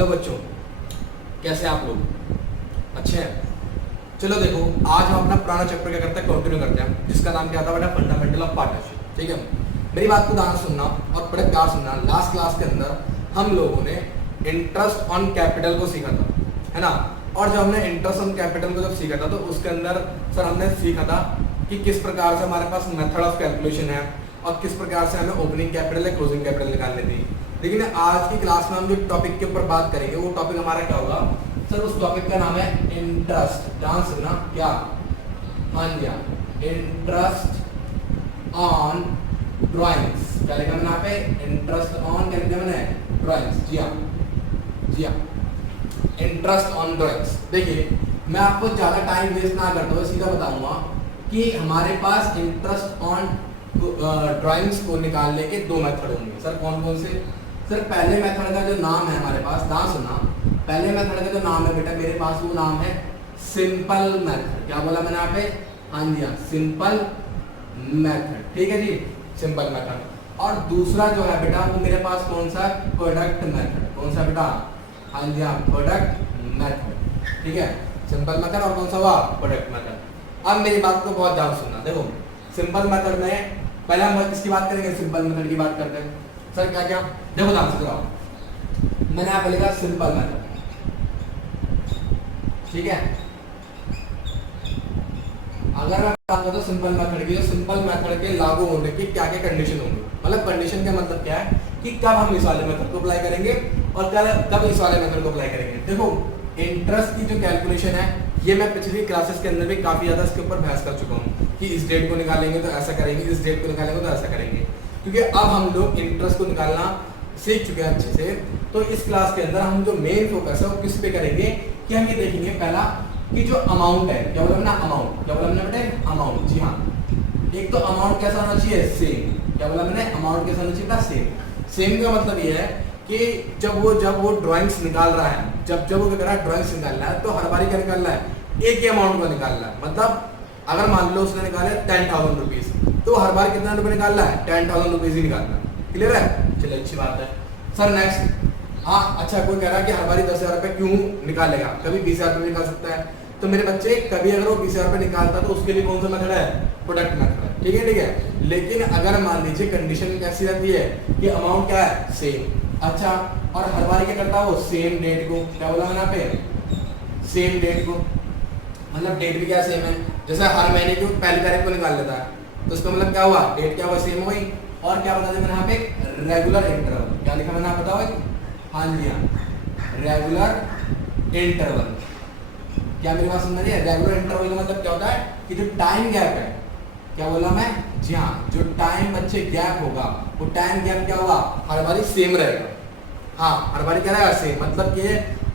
Hello बच्चों, कैसे आप लोग? अच्छे हैं? चलो देखो, आज हम अपना पुराना चैप्टर क्या करते हैं, कंटिन्यू करते हैं, जिसका नाम क्या था बेटा, फंडामेंटल ऑफ पार्टनरशिप। ठीक है, मेरी बात को ध्यान सुनना और बड़े प्यार सुनना। लास्ट क्लास के अंदर हम लोगों ने इंटरेस्ट ऑन कैपिटल को सीखा था, है ना। और जब हमने इंटरेस्ट ऑन कैपिटल को जब सीखा था तो उसके अंदर सर हमने सीखा था कि किस प्रकार से हमारे पास मेथड ऑफ कैलकुलेशन है और किस प्रकार से हमें ओपनिंग कैपिटल या क्लोजिंग कैपिटल निकालनी थी। लेकिन आज की क्लास में हम जो टॉपिक के ऊपर बात करेंगे वो टॉपिक हमारा क्या होगा सर? उस टॉपिक का नाम है इंटरेस्ट। ध्यान सुनना, क्या? हाँ जी, इंटरेस्ट ऑन ड्राइंग्स। क्या लिखा मैंने यहाँ पे? इंटरेस्ट ऑन, क्या लिखा मैंने? ड्राइंग्स। जी हाँ, जी हाँ, इंटरेस्ट ऑन ड्राइंग्स। देखिए, मैं आपको ज़्यादा टाइम वेस्ट ना करता हूँ, सीधा बताऊंगा कि हमारे पास इंटरेस्ट ऑन ड्राइंग्स को निकालने के दो मेथड होंगे। सर कौन कौन से? सर पहले मेथड का जो नाम है हमारे पास, ध्यान सुनना, पहले मेथड का जो नाम है बेटा मेरे पास, वो नाम है सिंपल मेथड। क्या बोला मैंने यहाँ पे? हाँ जी हाँ, सिंपल मेथड। ठीक है जी, सिंपल मेथड। और दूसरा जो है बेटा वो मेरे पास कौन सा? Product method. कौन सा बेटा? हाँ जी हाँ, प्रोडक्ट मेथड। ठीक है, सिंपल मेथड और कौन सा हुआ? Product method. अब मेरी बात को बहुत ध्यान सुनना। देखो, सिंपल मेथड में पहले हम किसकी बात करेंगे? सिंपल मेथड की बात करते हैं। सर क्या क्या? देखो ध्यान से बताओ, मैंने यहाँ पे लिखा सिंपल मेथड। ठीक है, अगर मैं बात करता हूँ सिंपल मेथड की, तो सिंपल मेथड के लागू होने की क्या क्या कंडीशन होंगी। मतलब कंडीशन का मतलब क्या है कि कब हम इस वाले मेथड को अप्लाई करेंगे और कब इस वाले मेथड को अप्लाई करेंगे। देखो, इंटरेस्ट की जो कैलकुलेशन है ये मैं पिछली क्लासेस के अंदर भी काफी ज्यादा इसके ऊपर बहस कर चुका हूँ कि इस डेट को निकालेंगे तो ऐसा करेंगे, इस डेट को निकालेंगे तो ऐसा करेंगे, क्योंकि अब हम लोग इंटरेस्ट को निकालना सीख चुके हैं अच्छे से। तो इस क्लास के अंदर हम जो मेन फोकस है वो किस पे करेंगे कि हम ये देखेंगे पहला कि जो अमाउंट है, क्या बोला ना, अमाउंट। क्या बोला मैंने बेटे? अमाउंट। जी हाँ, एक तो अमाउंट कैसा होना चाहिए? सेम। क्या बोला मैंने? अमाउंट कैसा होना चाहिए? सेम। सेम का मतलब ये है कि जब वो ड्राइंग्स निकाल रहा है, जब वो क्या ड्राइंग्स निकालना है तो हर बारी क्या निकालना है? एक ही अमाउंट को निकालना है। मतलब अगर मान लो उसने निकाले 10,000 रुपीज, तो हर बार कितना रुपये निकालना है? 10,000 रुपीज ही निकालना है। क्लियर है? चलिए, अच्छी बात है। सर नेक्स्ट, हाँ अच्छा, कोई कह रहा है कि हर बारी 10,000 रुपये क्यों निकालेगा? कभी 20,000 रुपये निकाल सकता है। तो मेरे बच्चे, कभी अगर वो 20,000 रुपये निकालता तो उसके लिए कौन सा मेथड है? प्रोडक्ट मेथड है। ठीक है, ठीक है। लेकिन अगर मान लीजिए कंडीशन कैसी रहती है कि अमाउंट क्या है? सेम। अच्छा, और हर बार क्या करता है वो? सेम डेट को। क्या बोला मैंने यहाँ पे? सेम डेट को। मतलब डेट भी क्या सेम है? जैसे हर महीने की पहली तारीख को निकाल लेता है, तो उसका मतलब क्या हुआ? डेट क्या हुआ? सेम हुई। और क्या बता दें मैंने यहाँ पे? Regular interval. क्या लिखा मैंने? आप बताओ। हाँ जी हाँ, रेगुलर इंटरवल। क्या मेरी बात समझ रही है? रेगुलर इंटरवल का मतलब क्या होता है कि जो टाइम गैप है, क्या बोला मैं? जी हाँ, जो टाइम बच्चे गैप होगा वो टाइम गैप क्या होगा? हर बारी सेम रहेगा। हाँ, हर बारी क्या रहेगा? सेम। मतलब कि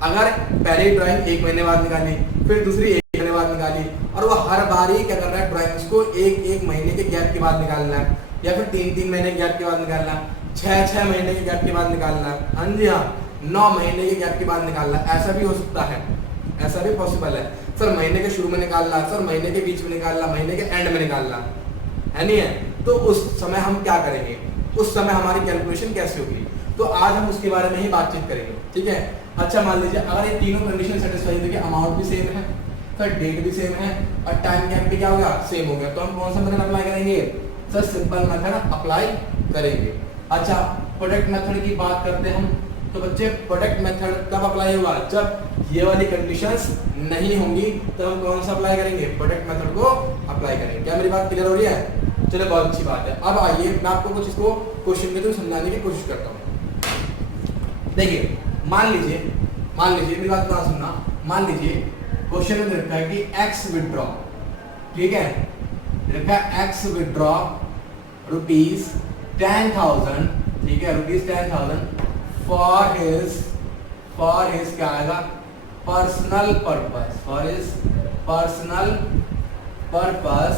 अगर पहली ड्राइंग 1 महीने बाद निकाली, फिर दूसरी 1 महीने बाद निकाली, और वो हर बारी क्या कर रहा है? ड्राइंग्स को एक महीने के गैप के बाद निकालना है, या फिर 3 महीने के गैप के बाद निकालना है, 6 महीने के गैप के बाद निकालना है, हाँ जी हाँ, 9 महीने के गैप के बाद निकालना है। ऐसा भी हो सकता है, ऐसा भी पॉसिबल है। सर महीने के शुरू में निकालना, सर महीने के बीच में निकालना, महीने के एंड में निकालना है, नहीं है? तो उस समय हम क्या करेंगे? उस समय हमारी कैलकुलेशन कैसे होगी? तो आज हम उसके बारे में ही बातचीत करेंगे। ठीक है, अच्छा मान लीजिए अगर ये तीनों कंडीशन सेटिस्फाई, देखिए अमाउंट भी सेम है, सर डेट भी सेम है, और टाइम गैप भी क्या होगा? सेम हो गया। तो हम कौन सा मेथड अप्लाई करेंगे? सर सिंपल मेथड अप्लाई करेंगे। अच्छा, प्रोडक्ट मेथड की बात करते हैं हम। तो बच्चे, प्रोडक्ट मेथड कब अप्लाई होगा? जब ये वाली कंडीशंस नहीं होंगी तो हम कौन सा अप्लाई करेंगे? प्रोडक्ट मेथड को अप्लाई करेंगे। क्या मेरी बात क्लियर हो रही है? चलो, बहुत अच्छी बात है। अब आइए मैं आपको कुछ इसको क्वेश्चन में तो समझाने की कोशिश करता हूँ। देखिए, मान लीजिए मेरी बात को सुनना। मान लीजिए क्वेश्चन में रखा है कि एक्स विड्रॉ, ठीक है, रखा है एक्स विड्रॉ रुपीज 10,000, ठीक है, रुपीज 10,000 फॉर हिज क्या आएगा? Personal purpose, for his personal purpose,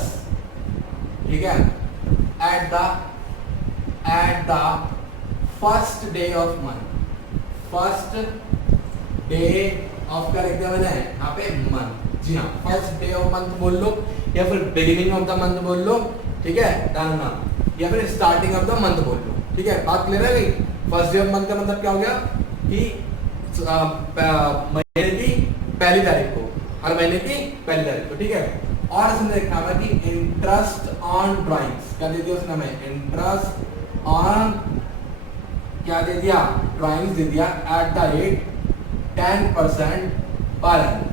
ठीक है, at the first day of month. First day of क्या लिख दिया मैंने यहाँ पे? मंथ। जी हाँ, फर्स्ट डे ऑफ मंथ बोल लो, या फिर बिगिनिंग ऑफ द मंथ बोल लो, ठीक है, डालना, या फिर स्टार्टिंग ऑफ द मंथ बोल लो। ठीक है, बात क्लियर है गई? फर्स्ट डे ऑफ मंथ का मतलब क्या हो गया कि महीने की पहली तारीख को, हर महीने की पहली तारीख को, ठीक है। और इसमें देखना होगा कि इंटरेस्ट ऑन ड्राइंग्स क्या दे दिया उसने हमें, इंटरेस्ट ऑन क्या दे दिया, ड्राइंग्स दे दिया at the rate 10% per annum.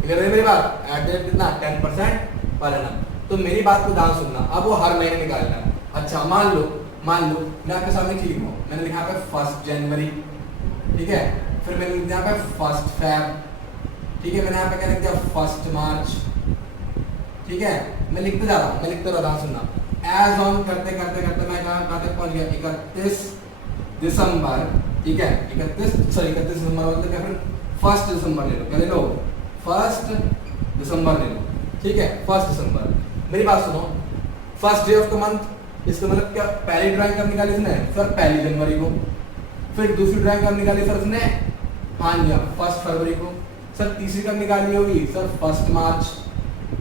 Clear है मेरी बात, एट द रेट कितना 10% पर एनम। तो मेरी बात को ध्यान सुनना, अब वो हर महीने निकालना है। अच्छा मान लो मैं आपके सामने लिख रहा हूँ, मैंने लिखा पे 1 जनवरी, ठीक है, फिर मैंने लिख दिया पे 1 फेब, ठीक है, मैंने यहाँ पे क्या लिख दिया 1 मार्च, ठीक है, मैं लिखते जा रहा हूँ, मैं लिखते रहा हूँ, सुनना। एज ऑन करते करते करते मैं कहाँ तक पहुँच गया, 31 दिसंबर, ठीक है, 31 दिसंबर बोलते क्या, फिर 1 दिसंबर ले लो, क्या ले लो 1 दिसंबर ले लो, ठीक है, 1 दिसंबर। मेरी बात सुनो, first day of the month, इसका मतलब क्या, पहली ड्राइंग कब निकाली इसने सर 1 जनवरी को, फिर दूसरी ड्राइंग कब निकाली सर इसने, हाँ जी 1 फरवरी को, सर तीसरी कब निकाली होगी सर 1 मार्च।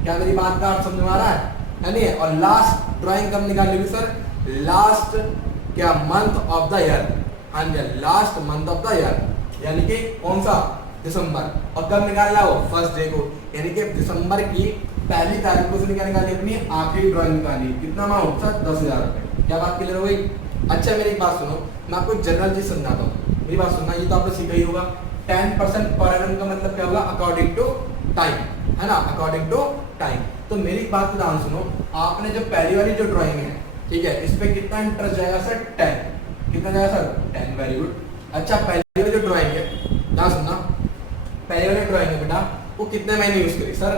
क्या मेरी बात का आप समझ में आ रहा है नहीं? और लास्ट ड्राइंग कब निकाली होगी सर, लास्ट क्या मंथ ऑफ द ईयर, हाँ जी last month of the year, यानी कि कौन सा दिसंबर। और कब निकाला वो 1 डे को, यानी कि दिसंबर की पहली तारीख को उसने क्या निकाली, अपनी आखिरी ड्राइंग निकाली। कितना अमाउंट सर 10,000 रुपए। क्या बात क्लियर हो गई? अच्छा मेरी एक बात सुनो, मैं आपको जनरल चीज समझाता हूँ, मेरी बात सुनना, ये तो आपने सीखा ही होगा। 10% पर एनम का मतलब क्या होगा, अकॉर्डिंग टू टाइम, है ना, अकॉर्डिंग टू टाइम। तो मेरी बात को ध्यान सुनो, आपने जो पहली वाली जो ड्राइंग है, ठीक है, इस पे कितना इंटरेस्ट जाएगा सर 10, कितना जाएगा सर 10, वेरी गुड। अच्छा पहली वाली जो ड्राइंग है, ध्यान सुनना, पहली वाली ड्राइंग है बेटा, वो कितने महीने यूज करी सर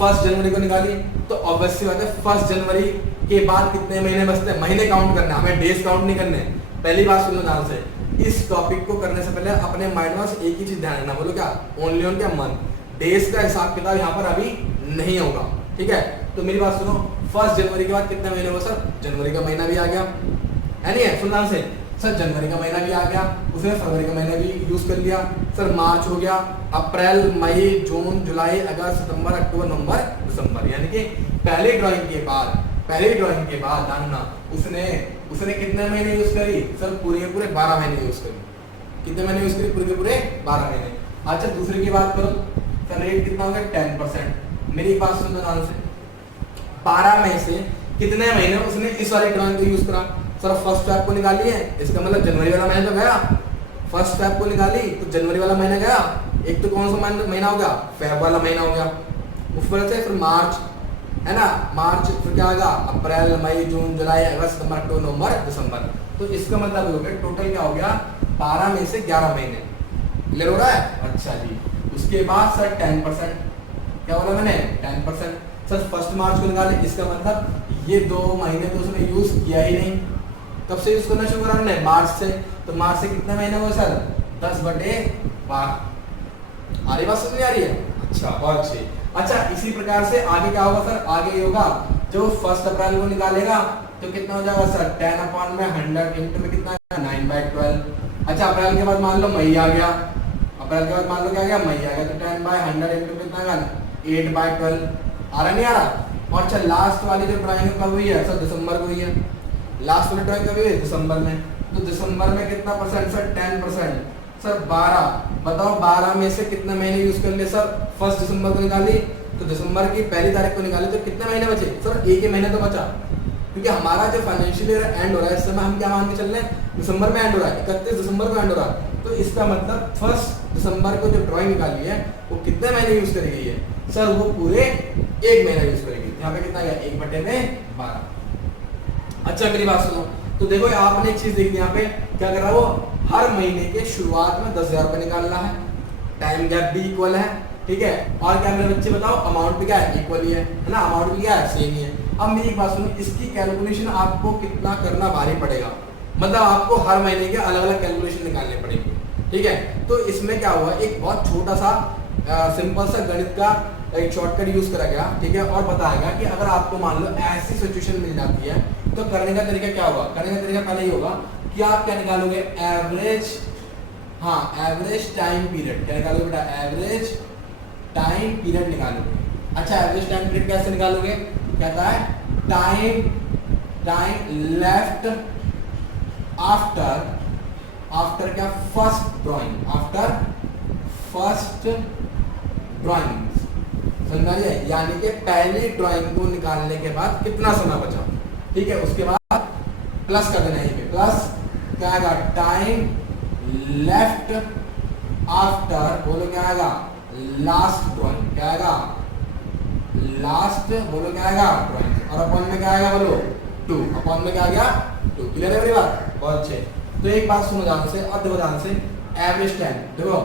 1 जनवरी को निकाली, तो ऑब्वियस सी बात है 1 जनवरी के बाद कितने महीने बचते हैं, महीने काउंट करना, हमें डेज काउंट नहीं करने। पहली बात सुनो ध्यान से, इस टॉपिक को करने से पहले अपने माइंड में एक ही चीज ध्यान रखना, बोलो क्या, ओनली ऑन क्या मंथ, डेज का हिसाब किताब यहाँ पर अभी नहीं होगा, ठीक है। तो मेरी बात सुनो, 1 जनवरी के बाद कितने महीने हुए सर, जनवरी का महीना भी आ गया, है नहीं है, सुन ध्यान से, सर जनवरी का महीना भी आ गया, उसने फरवरी का महीना भी यूज कर लिया, सर मार्च हो गया, अप्रैल मई जून जुलाई अगस्त सितंबर अक्टूबर नवंबर दिसंबर, यानी कि पहली ड्राइंग के बाद जानना उसने कितने महीने यूज करी सर, पूरे 12 महीने यूज करी। कितने महीने यूज करी, पूरे 12 महीने। अच्छा दूसरे की बात करो, सर रेट कितना हो गया 10%। मेरी बात सुनो ध्यान से, 12 में से कितने महीने उसने इस वाली ड्राइंग को यूज करा, सर 1 फेब को निकाली है, इसका मतलब जनवरी वाला महीना तो गया, 1 फेब को निकाली तो जनवरी वाला महीना गया, एक तो कौन सा महीना हो गया, फेब वाला महीना हो गया, ऊपर से फिर मार्च, है ना, मार्च, फिर क्या आएगा अप्रैल मई जून जुलाई अगस्त सितंबर अक्टूबर नवंबर दिसंबर। तो इसका मतलब हो गया टोटल क्या हो गया 12 में से 11 महीने। क्लियर हो रहा है? अच्छा जी, उसके बाद सर 10%, क्या बोला मैंने 10%, सर 1 मार्च को निकाले, इसका मतलब ये 2 महीने तो उसने यूज किया ही नहीं, कब से यूज करना शुरू करा हमने, मार्च से, तो मार्च से कितने महीने हुए सर 10/12। आ रही बात समझ में आ रही है? अच्छा बहुत अच्छी। अच्छा इसी प्रकार से आगे क्या होगा सर, आगे ये होगा जो 1 अप्रैल को निकालेगा तो कितना हो जाएगा सर 10/100 इंटू में कितना 9/12। अच्छा अप्रैल के बाद मान लो मई आ गया, अप्रैल के बाद मान लो क्या आ गया, मई आ गया, तो 10/100 इंटू कितना आएगा 8/12। आ रहा नहीं आ रहा? और अच्छा लास्ट वाली जो ड्राइंग कब हुई है सर, दिसंबर को हुई है, लास्ट वाली ड्राइंग कब हुई है, दिसंबर में, तो दिसंबर में कितना परसेंट सर 10%, सर 12। बताओ 12 में से कितने महीने यूज कर लिए सर, 1 दिसंबर को निकाली तो दिसंबर की पहली तारीख को निकाली तो कितने महीने बचे सर, एक ही महीने तो बचा, क्योंकि हमारा जो फाइनेंशियल ईयर एंड हो रहा है इस समय हम क्या मान के चल रहे हैं, दिसंबर में एंड हो रहा है, 31 दिसंबर को एंड हो रहा है, तो इसका मतलब 1 दिसंबर को जो ड्राइंग निकाली है वो कितने महीने यूज करी गई है सर, वो पूरे 1 महीना यूज करेगी। यहाँ पे कितना गया 1/12। अच्छा मेरी बात सुनो, तो देखो आपने एक चीज देखी, यहाँ पे क्या कर रहा है वो, हर महीने के शुरुआत में 10,000 रुपए निकालना है, टाइम गैप भी इक्वल है, ठीक है, और क्या मेरे बच्चे बताओ अमाउंट भी क्या है, इक्वल ही है ना, अमाउंट भी क्या है, सेम ही है। अब मेरी एक बात सुनो, इसकी कैलकुलेशन आपको कितना करना भारी पड़ेगा, मतलब आपको हर महीने के अलग अलग कैलकुलेशन निकालने पड़ेगी, ठीक है। तो इसमें क्या हुआ, एक बहुत छोटा सा सिंपल सा गणित का एक शॉर्टकट यूज करा गया, ठीक है, और बताया गया कि अगर आपको मान लो ऐसी सिचुएशन मिल जाती है तो करने का तरीका क्या होगा, करने का तरीका पहले ही होगा कि आप क्या निकालोगे, एवरेज, हाँ एवरेज टाइम पीरियड, क्या निकालोगे बेटा, एवरेज टाइम पीरियड निकालोगे। अच्छा एवरेज टाइम पीरियड कैसे निकालोगे, कहता है टाइम लेफ्ट आफ्टर क्या, first drawing, after first drawing, समझा लिया, यानी कि पहली ड्राइंग को निकालने के बाद कितना समय बचा, ठीक है। उसके बाद प्लस कर देना है, प्लस क्या आएगा, टाइम लेफ्ट आफ्टर, बोलो क्या आएगा, लास्ट ड्राइंग, क्या आएगा, लास्ट, बोलो क्या आएगा, ड्राइंग, और अपॉन में क्या आएगा, बोलो 2, अपॉन में क्या आ गया 2। क्लियर है मेरी बात, बहुत अच्छे। तो एक बात सुनो ध्यान से और देखो ध्यान से, एवरेज टाइम देखो,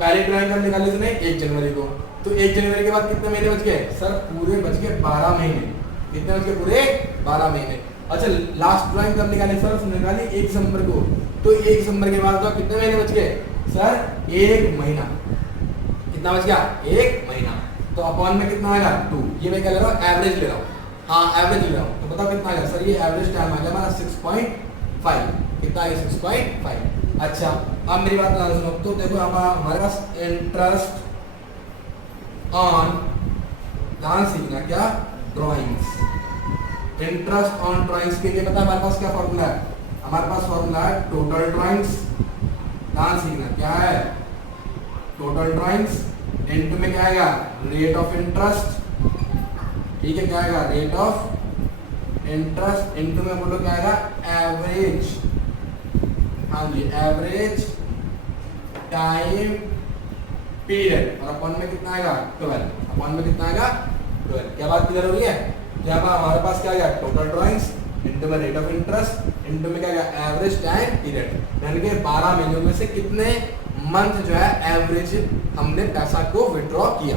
पहली ड्राइंग कब निकाली तुमने 1 जनवरी को, तो 1 जनवरी के बाद कितने महीने बच गए सर, पूरे बच गए 12 महीने, कितने बच गए, पूरे 12 महीने। अच्छा लास्ट ड्राइंग कब निकाली सर, उसने निकाली 1 दिसंबर को, तो 1 दिसंबर के बाद तो कितने महीने बच गए सर, 1 महीना, कितना बच गया, 1 महीना, तो अपॉन में कितना आएगा 2, ये मैं क्या ले रहा हूँ, एवरेज ले रहा हूँ, हाँ एवरेज ले रहा हूँ, तो बताओ कितना आएगा सर, ये एवरेज टाइम आ गया हमारा 6.5, कितना है 6.5। अच्छा अब मेरी बात ध्यान सुनो, तो देखो हमारे पास इंटरेस्ट ऑन, ध्यान सीखना क्या, ड्राइंग्स, इंटरेस्ट ऑन ड्राइंग्स के लिए पता है हमारे पास क्या फॉर्मूला है, हमारे पास फॉर्मूला है टोटल ड्राइंग्स, ध्यान सीखना क्या है, टोटल ड्राइंग्स इनटू में क्या आएगा, रेट ऑफ इंटरेस्ट, ठीक है, क्या आएगा, रेट ऑफ इंटरेस्ट इनटू में बोलो क्या आएगा, एवरेज, हाँ जी एवरेज टाइम पीरियड, और अपॉन में कितना आएगा 12, अपॉन में कितना आएगा 12। क्या बात क्लियर हो रही है, क्या हमारे पास क्या आएगा, टोटल ड्राइंग्स इनटू में रेट ऑफ इंटरेस्ट इनटू में क्या आएगा, एवरेज टाइम पीरियड, यानी कि 12 महीनों में से कितने मंथ जो है एवरेज हमने पैसा को विड्रॉ किया,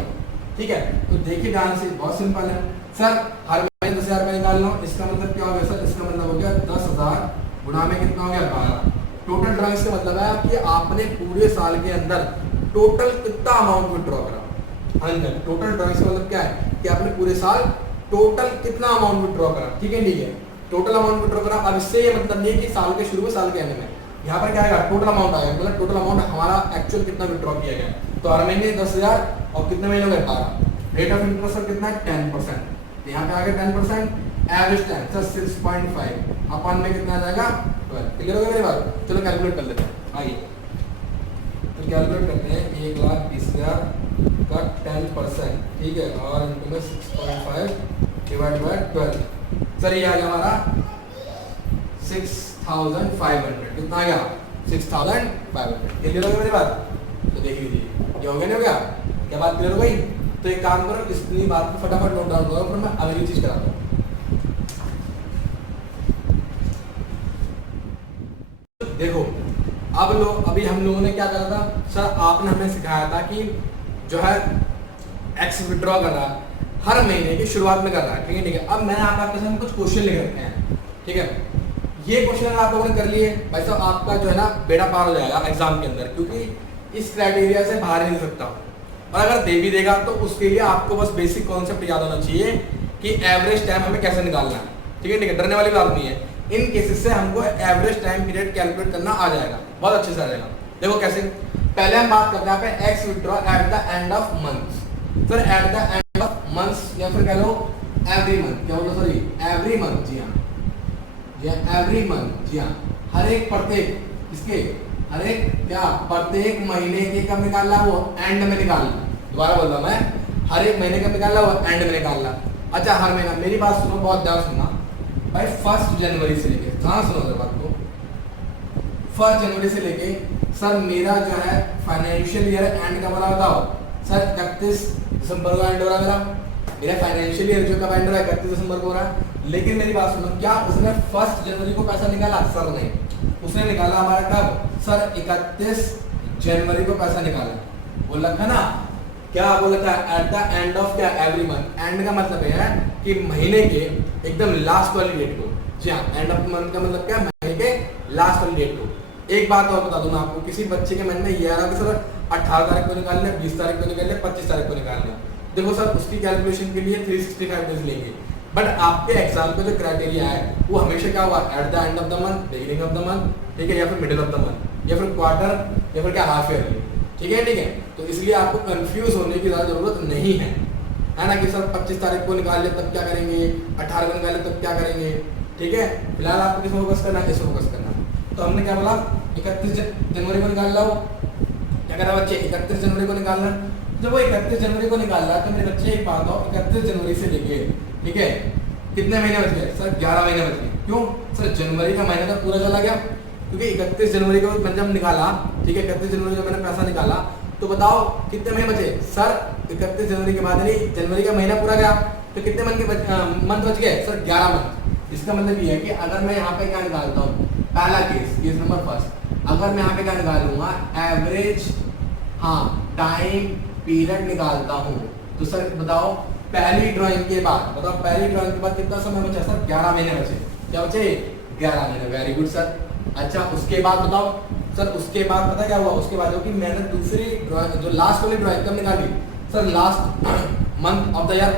ठीक है। तो देखिए ध्यान से, बहुत सिंपल है सर, हर महीने 10,000 रुपये निकाल लो, इसका मतलब क्या हो गया सर, इसका मतलब हो गया 10,000 गुणा में कितना हो गया 12। टोटल ड्राइंग्स का मतलब है कि आपने पूरे साल के अंदर टोटल कितना अमाउंट विड्रॉ करा, अंदर टोटल ड्राइंग्स का मतलब क्या है कि आपने पूरे साल टोटल कितना अमाउंट विड्रॉ करा, ठीक है, टोटल अमाउंट विड्रॉ करा। अब इससे ये मतलब नहीं है कि साल के शुरू में साल के एंड में, यहाँ पर क्या आएगा, टोटल अमाउंट आएगा, मतलब टोटल अमाउंट हमारा एक्चुअल कितना विड्रॉ किया गया, तो हर महीने 10,000 और कितने महीने हो गए 12, रेट ऑफ इंटरेस्ट कितना है 10%, यहाँ पे आ गया 10%, एवरेज टाइम सर 6.5, अपॉन में कितना आ जाएगा 12। क्लियर हो गया मेरी बात, चलो कैलकुलेट कर लेते हैं, आइए तो कैलकुलेट करते हैं, 1,20,000 का 10%, ठीक है, और इनटू में 6.5 डिवाइड बाय 12, सर ये आ गया हमारा 6,500, कितना आ गया 6,500। क्लियर हो गया मेरी बात, तो देख लीजिए क्या हो गया, नहीं हो गया, क्या बात क्लियर हो गई। तो एक काम करो, इतनी बात को फटाफट नोट डाउन करो, फिर मैं अगली चीज कराता हूँ। देखो अभी हम लोगों ने क्या करा था सर, आपने हमें सिखाया था कि जो है एक्स विड्रॉ कर रहा है हर महीने की शुरुआत में कर रहा है, ठीक है। अब मैंने आपके सामने कुछ क्वेश्चन लिख रखे हैं, ठीक है, ये क्वेश्चन अगर आप लोगों ने कर लिए भाई साहब, आपका जो है ना बेड़ा पार हो जाएगा एग्जाम के अंदर, क्योंकि इस क्राइटेरिया से बाहर नहीं सकता, और अगर दे भी देगा तो उसके लिए आपको बस बेसिक कॉन्सेप्ट याद होना चाहिए कि एवरेज टाइम हमें कैसे निकालना है, ठीक है, डरने वाली बात नहीं है। इन केसेस से हमको एवरेज टाइम पीरियड कैलकुलेट करना आ जाएगा, बहुत अच्छे से आ जाएगा। देखो कैसे, पहले हम बात करते हैं यहाँ पे x withdraw at the end of month, फिर at the end of month या फिर कह लो एवरी मंथ, क्या बोलो सॉरी एवरी मंथ, जी हाँ एवरी मंथ, जी हाँ, हर एक प्रत्येक इसके हर एक क्या प्रत्येक महीने के कब निकालना, वो एंड में निकालना, दोबारा बोल रहा हूँ मैं, हर एक महीने कब निकालना, वो एंड में निकालना। अच्छा हर महीना, मेरी बात सुनो, बहुत ध्यान सुनना भाई, 1 जनवरी से लेके, ध्यान सुनो मेरी बात को, 1 जनवरी से लेके सर मेरा जो है फाइनेंशियल ईयर एंड कब हो रहा, बताओ सर 31 दिसंबर को एंड हो रहा है मेरा फाइनेंशियल ईयर जो कब एंड हो रहा है 31 दिसंबर को हो रहा है। लेकिन मेरी बात सुनो, क्या उसने 1 जनवरी को पैसा निकाला, सर नहीं, उसने निकाला हमारा कब सर 31 जनवरी को पैसा निकाला, बोल रखा ना, क्या बोला था एट द एंड ऑफ क्या एवरी मंथ, एंड का मतलब है कि महीने के एकदम लास्ट वाली डेट को, जी हाँ, एंड ऑफ मंथ का मतलब क्या, महीने के लास्ट वाली डेट को। एक बात और बता दूं मैं आपको, किसी बच्चे के मन में ये आ रहा कि सर 18 तारीख को निकालना है, 20 तारीख को निकालना है, 25 तारीख को निकालना है, देखो सर उसकी कैलकुलेशन के लिए 365 डेज लेंगे, बट आपके एग्जाम का जो क्राइटेरिया है वो हमेशा क्या हुआ, eight the end of the month, beginning of the month, ठीक है, या फिर मिडिल ऑफ द मंथ, या फिर क्वार्टर, या फिर क्या हाफ ईयरली, ठीक है। तो इसलिए आपको कंफ्यूज होने की ज़्यादा जरूरत नहीं है ना, कि सर 25 तारीख को निकाल ले तब क्या करेंगे, 18 को निकाल ले तब क्या करेंगे, ठीक है। फिलहाल आपको किस फोकस करना है, इस फोकस करना है। तो हमने क्या बोला 31 जनवरी को निकाल लो, क्या कह रहा है बच्चे 31 जनवरी को निकालना। जब वो 31 जनवरी को निकाल रहा है तो मेरे बच्चे एक बात हो, 31 जनवरी से लेके ठीक है कितने महीने बच गए सर 11 महीने बच गए। क्यों सर जनवरी का महीना तो पूरा चला गया, क्योंकि 31 जनवरी को मैंने जब निकाला ठीक है 31 जनवरी को मैंने पैसा निकाला तो बताओ कितने महीने बचे सर 31 जनवरी के बाद नहीं जनवरी का महीना पूरा गया तो कितने मंथ बच गए सर 11 मंथ। इसका मतलब ये है कि अगर मैं यहाँ पे क्या निकालता हूँ पहला केस नंबर फर्स्ट, अगर मैं यहाँ पे क्या निकालूंगा एवरेज हाँ टाइम पीरियड निकालता हूँ तो सर बताओ पहली ड्राइंग के बाद बताओ पहली ड्राइंग के बाद कितना समय बचा सर 11 महीने बचे। क्या बचे 11 महीने, वेरी गुड सर। अच्छा उसके बाद बताओ सर उसके बाद पता क्या हुआ, उसके बाद कि मैंने दूसरी ड्राइंग जो लास्ट वाली ड्राइंग कब निकाली sir last month of the year.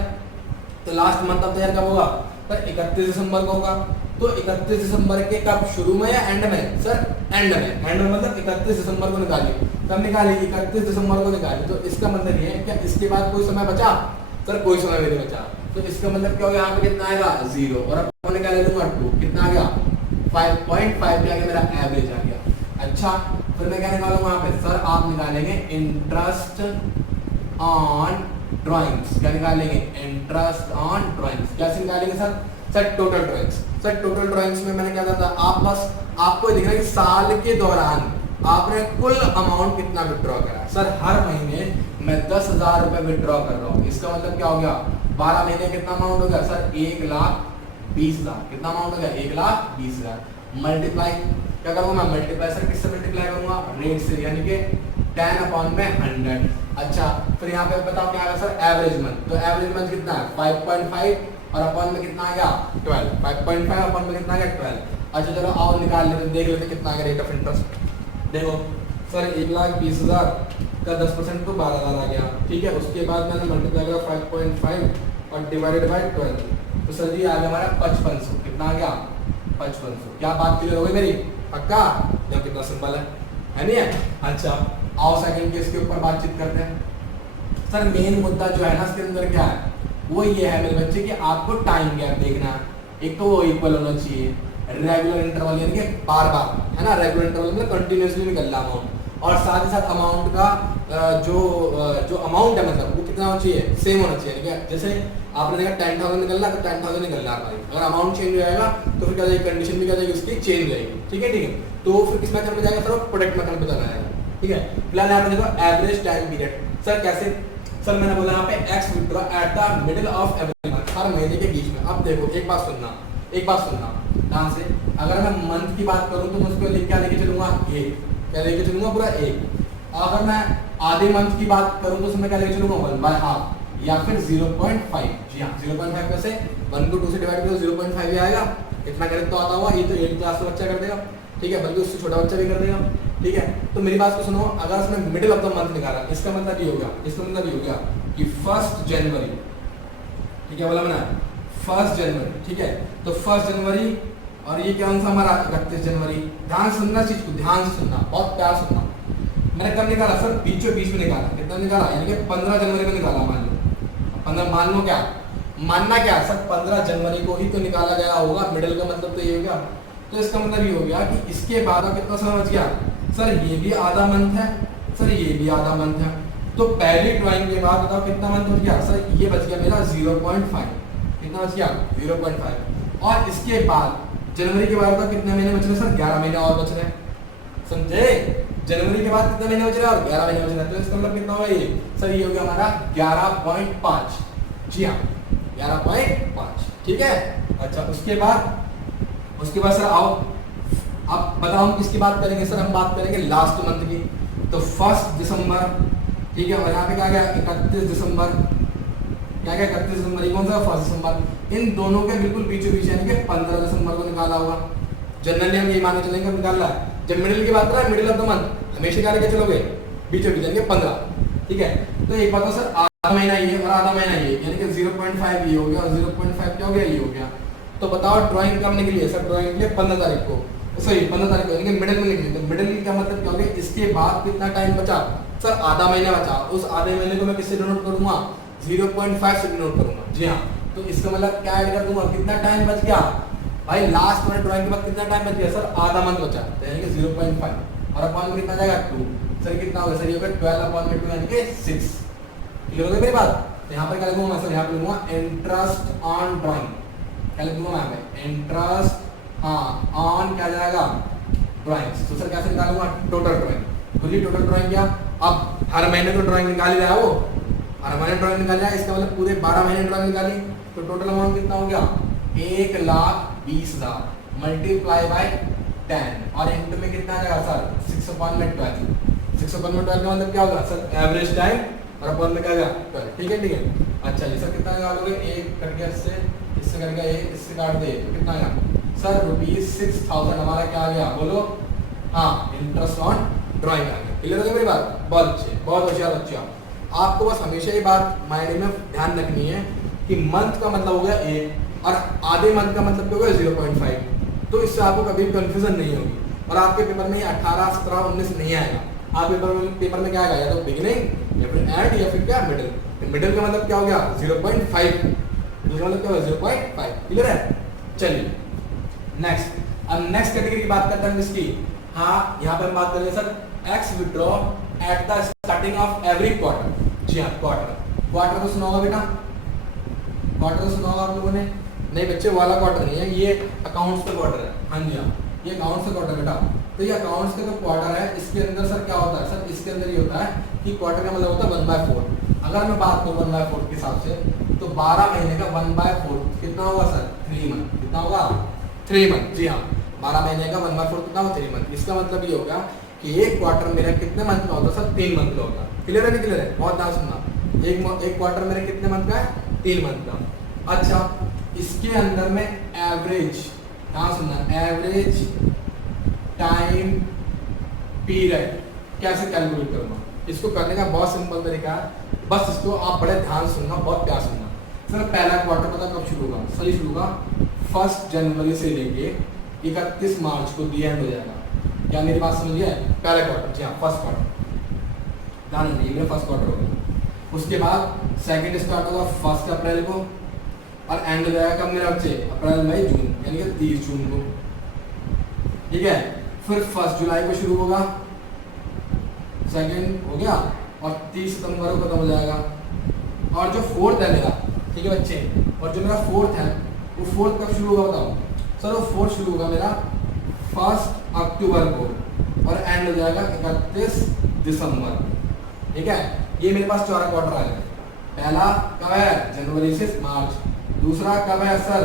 तो last month of the year कब होगा सर 31 दिसंबर को होगा। तो 31 दिसंबर के कब शुरू में या एंड में सर एंड में मतलब 31 दिसंबर को निकाली। कब निकाली 31 दिसंबर को निकाली। तो इसका मतलब ये है क्या इसके बाद कोई समय बचा सर कोई समय नहीं बचा। तो इसका मतलब क्या होगा यहाँ पे कितना आएगा 0 और अब मैं निकाल लूंगा 2 कितना आ गया 5.5 आ गया मेरा एवरेज आ गया। अच्छा फिर मैं क्या निकालूंगा यहाँ पे सर आप निकालेंगे इंटरेस्ट ऑन ड्राइंग्स। क्या निकालेंगे इंटरेस्ट ऑन ड्राइंग्स। कैसे निकालेंगे sir sir total drawings. Sir total drawings में मैंने क्या करता आप बस आपको दिख रहा है कि साल के दौरान आपने कुल अमाउंट कितना विड्रॉ करा। सर हर महीने मैं 10,000 रुपए विड्रॉ कर रहा हूँ। इसका मतलब क्या हो गया 12 महीने कितना अमाउंट हो गया सर 1,20,000। कितना अमाउंट हो गया 1,20,000 मल्टीप्लाई क्या करूंगा मैं मल्टीप्लाई सर किससे मल्टीप्लाई करूंगा रेट से यानी कि 10/100। अच्छा फिर यहाँ पे बताओ क्या आएगा सर एवरेज मंथ। तो एवरेज मंथ कितना है 5.5 और अपॉन में कितना आ गया 12। 5.5 अपॉन में कितना आ गया 12। अच्छा चलो आओ निकाल लेते देख लेते कितना आ गया रेट ऑफ इंटरेस्ट। देखो सर 1,20,000 का 10% तो 12,000 आ गया ठीक है। उसके बाद मैंने मल्टीप्लाई करा 5.5 और डिवाइडेड बाय 12 तो सर जी आ गया हमारा 5500। कितना आ गया 5500। क्या बात क्लियर हो गई मेरी पक्का। देखो कितना सिंपल है नहीं है। अच्छा आओ सेकंड केस के ऊपर बातचीत करते हैं। सर मेन मुद्दा जो है ना इसके अंदर क्या है वो ये है मेरे बच्चे कि आपको टाइम गैप देखना है। एक तो वो इक्वल होना चाहिए रेगुलर इंटरवल यानी कि बार बार है ना रेगुलर इंटरवल में कंटिन्यूसली निकल रहा अमाउंट और साथ ही साथ अमाउंट का जो अमाउंट है मतलब वो कितना होना चाहिए सेम होना चाहिए। जैसे आपने देखा 10,000 निकलना तो 10,000 निकल रहा है। अगर अमाउंट चेंज हो जाएगा तो फिर क्या जाएगी कंडीशन भी क्या जाएगी उसकी चेंज रहेगी। ठीक है तो फिर किस मेथड में जाएगा सर प्रोडक्ट मेथड में जाना है। ठीक है फिलहाल यहाँ पे देखो एवरेज टाइम पीरियड। सर कैसे सर मैंने बोला यहाँ पे x withdraw at the middle of every month हर महीने के बीच में। अब देखो एक बात सुनना ध्यान से। अगर मैं मंथ की बात करूँ तो मैं उसको क्या लेके चलूंगा 1 क्या लेके चलूंगा पूरा 1। अगर मैं आधे मंथ की बात करूँ तो उसमें क्या लेके चलूंगा 1/2 या फिर 0.5। जी हाँ 0.5 में से 1 को 2 से डिवाइड करो 0.5 ही आएगा। इतना करेक्ट तो आता हुआ ये तो 8th क्लास का बच्चा कर देगा। ठीक है बल्कि उससे छोटा बच्चा भी कर देगा। ठीक है तो मेरी बात को सुनो अगर उसने मिडिल ऑफ द मंथ निकाला इसका मतलब ये हो गया कि 1 जनवरी ठीक है बोला मैंने 1 जनवरी। ठीक है तो 1 जनवरी और ये क्या सा हमारा 31 जनवरी। ध्यान सुनना चीज को ध्यान से सुनना बहुत प्यार सुनना। मैंने कब निकाला सर बीचों बीच में निकाला। कितना निकाला यानी कि 15 जनवरी को निकाला। मान लो 15 मान लो क्या मानना क्या सर 15 जनवरी को ही तो निकाला गया होगा। मिडिल का मतलब तो ये हो गया। तो इसका मतलब ये हो गया कि इसके बाद कितना समय बच गया सर ये भी आधा मंथ है सर ये भी आधा मंथ है। तो पहली ड्राइंग के बाद बताओ कितना मंथ बच गया सर ये बच गया मेरा 0.5। कितना बच गया 0.5 और इसके बाद जनवरी के बाद कितने महीने बच रहे सर 11 महीने और बच रहे हैं। समझे जनवरी के बाद कितने महीने बच रहे हैं और 11 महीने बच रहे हैं। तो इसका मतलब कितना होगा ये सर ये हो गया हमारा 11.5। जी हाँ 11.5 ठीक है। अच्छा उसके बाद सर आओ अब बताओ हम किसकी बात करेंगे सर हम बात करेंगे लास्ट मंथ की। तो 1 दिसंबर ठीक है और यहाँ पे क्या गया 31 दिसंबर। क्या गया 31 दिसंबर कौन सा 1 दिसंबर। इन दोनों के बिल्कुल बीचों बीच यानी कि 15 दिसंबर को निकाला होगा। जनरली हम यही माने चलेंगे निकाल रहा है। जब मिडिल की बात कर रहा है मिडिल ऑफ द मंथ हमेशा क्या लेके चलोगे बीचों बीच यानी कि 15। ठीक है तो एक बात सर आधा महीना ये और आधा महीना ये यानी कि 0.5 ये हो गया और 0.5 क्या हो गया ये हो गया। तो बताओ ड्राइंग कब निकली है सर ड्राइंग के 15 तारीख को सॉरी 15 तारीख को यानी कि मिडिल में निकली। तो मिडिल का मतलब क्या हो गया इसके बाद कितना टाइम बचा सर आधा महीना बचा। उस आधे महीने को मैं किससे डिनोट करूंगा 0.5 से डिनोट करूंगा। जी हाँ तो इसका मतलब क्या ऐड कर दूंगा कितना टाइम बच गया भाई लास्ट वाले ड्राइंग के बाद कितना टाइम बच गया सर आधा मंथ बचा यानी कि 0.5 और अपॉन में कितना जाएगा 2 सर कितना होगा सर, ये होगा 12/2 यानी कि 6। क्लियर हो गई मेरी बात। तो यहाँ पर क्या लिखूंगा मैं सर, यहाँ पे लिखूंगा इंटरेस्ट ऑन ड्राइंग। क्या लिखूंगा मैं यहाँ पे, इंटरेस्ट ऑन क्या जाएगा, ड्राइंग्स। तो सर कैसे निकालूंगा, टोटल ड्राइंग। तो ये टोटल ड्राइंग क्या, अब हर महीने तो ड्राइंग निकाल ही रहा है वो, हर महीने ड्राइंग निकाल रहा है, इसका मतलब पूरे 12 महीने ड्राइंग निकाली। तो टोटल अमाउंट कितना हो गया, 1,20,000 मल्टीप्लाई बाय 10 और इंटू में कितना आ जाएगा सर, 6/12। 6/12 का मतलब क्या होगा सर, एवरेज टाइम, और अपन में क्या आएगा 12। ठीक है ठीक है। अच्छा जी सर कितना निकालोगे, एक कट गया इससे कट गया, इससे काट दे, तो कितना आया सर, ₹6,000 हमारा क्या आ गया बोलो, हाँ इंटरेस्ट ऑन ड्राइंग आ गया। क्लियर हो गया मेरी बात, बहुत अच्छे, बहुत होशियार बच्चे। आपको बस हमेशा ये बात माइंड में ध्यान रखनी है कि मंथ का मतलब हो गया 1 और आधे मंथ का मतलब क्या होगा 0.5। तो इससे आपको कभी कंफ्यूजन नहीं होगी, और आपके पेपर में 18, 17, 19 नहीं आएगा। आप पेपर में क्या आएगा, या तो बिगिनिंग या फिर एंड या फिर क्या मिडिल। मिडिल का मतलब क्या हो गया 0.5, मिडिल का मतलब क्या होगा 0.5। क्लियर है। चलिए नेक्स्ट, अब नेक्स्ट कैटेगरी की बात करते हैं इसकी। हाँ यहाँ पर हम बात करेंगे sir, x withdraw at the starting of every quarter. जी हाँ क्वार्टर तो सुना होगा बेटा, क्वार्टर तो सुना होगा आप लोगों ने, नहीं बच्चे वाला क्वार्टर नहीं है, ये अकाउंट्स का क्वार्टर है। हाँ जी हाँ, ये अकाउंट्स का क्वार्टर बेटा। तो ये अकाउंट्स का जो क्वार्टर है, इसके अंदर सर क्या होता है सर, इसके अंदर ये होता है कि क्वार्टर का मतलब होता है 1/4। अगर मैं बात करूँ 1/4 के हिसाब से, तो 12 महीने का 1/4 कितना होगा सर, 3 मंथ। कितना होगा, 3 मंथ। जी हाँ, 12 महीने का 1/4 कितना होगा, 3 मंथ। इसका मतलब ये होगा कि एक क्वार्टर मेरा कितने मंथ का होता है सर, 3 मंथ का होगा। क्लियर है नहीं क्लियर है, बहुत ध्यान सुनना। एक क्वार्टर मेरे कितने मंथ का है, 3 मंथ का। अच्छा इसके अंदर में एवरेज, ध्यान सुनना, एवरेज टाइम पीरियड कैसे कैलकुलेट करूंगा। इसको करने का बहुत सिंपल तरीका है, बस इसको आप बड़े ध्यान सुनना, बहुत प्यार सुनना। सर पहला क्वार्टर पता कब शुरू होगा, सही शुरू होगा 1 जनवरी से लेके 31 मार्च को दी एंड हो जाएगा। क्या मेरी बात समझिए, पहला क्वार्टर, जी हाँ फर्स्ट क्वार्टर, ध्यान रखिए मेरा फर्स्ट क्वार्टर होगा। उसके बाद सेकंड स्टार्ट होगा 1 अप्रैल को और एंड हो जाएगा कब मेरा बच्चे, अप्रैल मई जून, यानी कि 30 जून को। ठीक है, फिर 1 जुलाई को शुरू होगा, सेकंड हो गया, और 30 सितंबर को खत्म हो जाएगा। और जो 4th है मेरा, ठीक है बच्चे, और जो मेरा 4th है वो 4th कब शुरू होगा बताओ सर, वो 4th शुरू होगा मेरा 1 अक्टूबर को और एंड हो जाएगा 31 दिसंबर। ठीक है, ये मेरे पास 4 क्वार्टर आ गए। पहला कब है, जनवरी से मार्च, दूसरा कब है सर,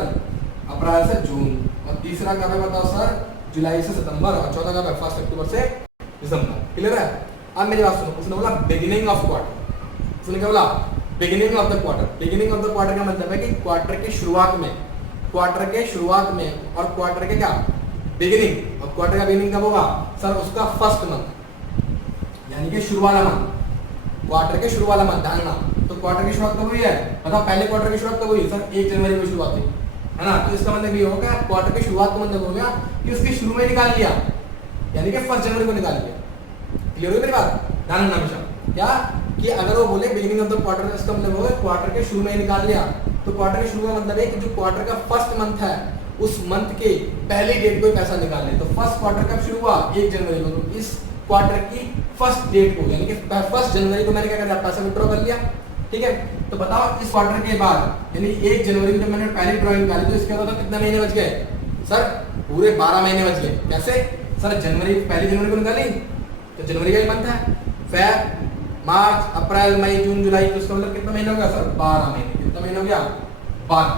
अप्रैल से जून, और तीसरा कब है बताओ सर, जुलाई से सितंबर, और चौथा कब है 1 अक्टूबर से दिसंबर। क्लियर है। अब मेरी बात सुनो, उसने बोला बिगिनिंग ऑफ क्वार्टर, उसने क्या बोला, beginning of the quarter. Beginning of the quarter का मतलब है कि क्वार्टर के शुरुआत में, क्वार्टर के शुरुआत में, और क्वार्टर के क्या बिगिनिंग, और क्वार्टर का बिगिनिंग कब होगा सर, उसका फर्स्ट मंथ, यानी कि शुरू वाला मंथ, क्वार्टर के शुरू वाला मंथ। ध्यान ना, तो क्वार्टर की शुरुआत कब हुई है बताओ, पहले क्वार्टर की शुरुआत कब हुई सर, 1 जनवरी को शुरुआत हुई है ना। तो इसका मतलब ये होगा क्वार्टर की शुरुआत का मतलब हो गया कि उसके शुरू में निकाल लिया, यानी कि 1 जनवरी को निकाल लिया। क्लियर हुई मेरी बात, ध्यान रखना हमेशा क्या, कि अगर वो बोले बिगिनिंग ऑफ द क्वार्टर, इसका मतलब होगा क्वार्टर के शुरू में ही निकाल लिया। तो क्वार्टर के शुरू का मतलब है कि जो क्वार्टर का फर्स्ट मंथ है, उस मंथ के पहली डेट को पैसा निकाल ले। तो फर्स्ट क्वार्टर कब शुरू हुआ, 1 जनवरी को, तो इस क्वार्टर की फर्स्ट डेट को, यानी कि 1 जनवरी को मैंने क्या कर दिया, पैसा विड्रॉ कर लिया। ठीक है, तो बताओ इस क्वार्टर के बाद, यानी 1 जनवरी को जब मैंने पहली ड्रॉइंग निकाली, तो इसके बाद कितने महीने बच गए सर, पूरे 12 महीने बच गए। कैसे सर, जनवरी, पहली जनवरी को निकाली तो जनवरी का ही मंथ है, फेब, मार्च, अप्रैल, मई, जून, जुलाई, तो इसका मतलब कितना महीना हो गया सर, 12 महीने। कितना महीना हो गया, 12।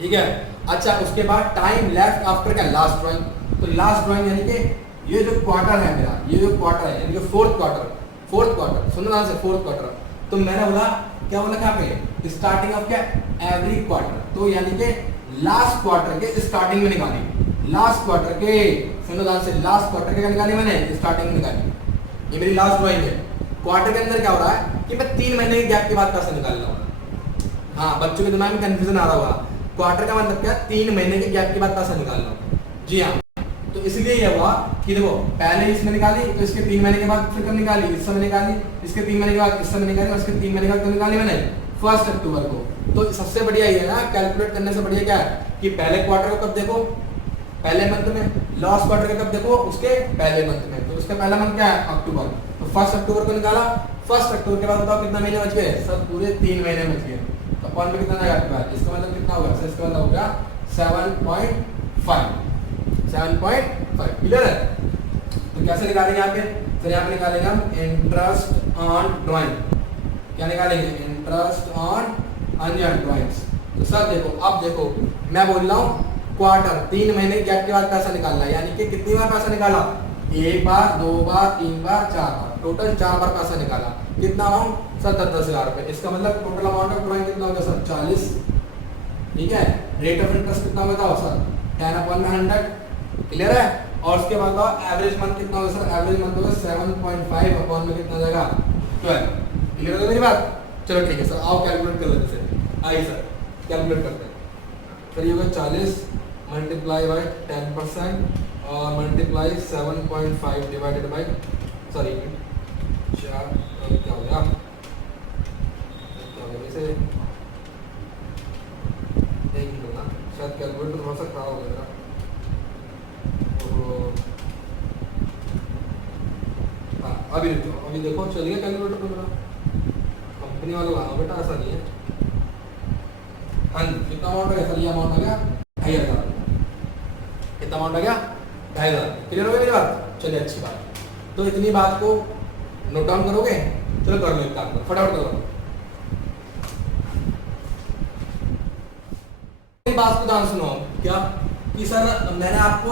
ठीक है, अच्छा उसके बाद टाइम लेफ्ट आफ्टर का लास्ट ड्राइंग। तो लास्ट ड्राइंग यानी कि ये जो क्वार्टर है मेरा, ये जो क्वार्टर है यानी कि फोर्थ क्वार्टर, सुनो ना से फोर्थ क्वार्टर। तो मैंने बोला क्या बोला यहाँ पे, स्टार्टिंग ऑफ क्या, एवरी क्वार्टर, तो यानी कि लास्ट क्वार्टर के स्टार्टिंग में निकाली, लास्ट क्वार्टर के, सुनो ध्यान से, लास्ट क्वार्टर के निकाली मैंने, स्टार्टिंग में निकाली। ये मेरी लास्ट ड्राइंग है। क्वार्टर के अंदर क्या हो रहा है कि मैं 3 महीने के गैप के बाद पैसा निकाल रहा हूँ। हाँ बच्चों के दिमाग में कंफ्यूजन आ रहा होगा, क्वार्टर का मतलब क्या, 3 महीने के गैप के बाद पैसा निकाल रहा हूँ। जी हाँ, तो इसलिए ये हुआ कि देखो पहले इसमें निकाली, तो इसके 3 महीने के बाद फिर कब निकाली, इस समय निकाली, इसके 3 महीने के बाद इस समय निकाली, और इसके 3 महीने के बाद कब निकाली मैंने, 1 अक्टूबर को। तो सबसे बढ़िया ये है ना, कैलकुलेट करने से बढ़िया क्या है कि पहले क्वार्टर को कब देखो, पहले मंथ में, लास्ट क्वार्टर का कब देखो, उसके पहले मंथ में। तो उसका पहला मंथ क्या है, अक्टूबर। तो 1 अक्टूबर को निकाला, 1 अक्टूबर के बाद बताओ कितना महीने बच गए सर, पूरे 3 महीने बच गए। तो अपॉन में कितना आएगा आपके पास, इसका मतलब कितना होगा सर, इसका मतलब होगा 7.5, 7.5 क्लियर है। तो कैसे निकालेंगे यहाँ पे, तो यहाँ पे निकालेंगे हम इंटरेस्ट ऑन ड्राइंग, क्या निकालेंगे, इंटरेस्ट ऑन ड्राइंग्स। तो सर देखो, अब देखो मैं बोल रहा हूँ क्वार्टर 3 महीने गैप के बाद पैसा निकालना है, यानी कि कितनी बार पैसा निकाला, 1 बार 2 बार 3 बार 4 बार, टोटल 4 बार पैसा निकाला। कितना अमाउंट सर, 10,000 रुपए। इसका मतलब टोटल अमाउंट ऑफ ड्राइंग कितना होगा सर, 40। ठीक है, रेट ऑफ इंटरेस्ट कितना बताओ सर, 10/100 क्लियर है। और उसके बाद बताओ एवरेज मंथ कितना होगा सर, एवरेज मंथ होगा 7.5 अपॉन में कितना जाएगा 12। क्लियर हो मेरी बात, चलो ठीक है सर, आओ कैलकुलेट कर लेते हैं। आइए सर कैलकुलेट करते हैं। सर ये होगा 40 मल्टीप्लाई बाय 10% और मल्टीप्लाई 7.5 डिवाइडेड बाय, सॉरी 4, क्या हो गया वैसे, एक ही ना, शायद कैलकुलेटर थोड़ा सा खराब हो गया। हाँ अभी देखो, अभी देखो चलिए कैलकुलेटर तो मेरा कंपनी वाला लगाओ बेटा, ऐसा नहीं है। हाँ कितना अमाउंट है सर, ये अमाउंट आ गया 2,500, कितना अमाउंट आ गया 2,500। क्लियर हो गया मेरी बात, चलिए अच्छी बात। तो इतनी बात को नोट डाउन करोगे, चलो कर लो एक काम, फटाफट करो। बात को ध्यान सुनो क्या, कि सर मैंने आपको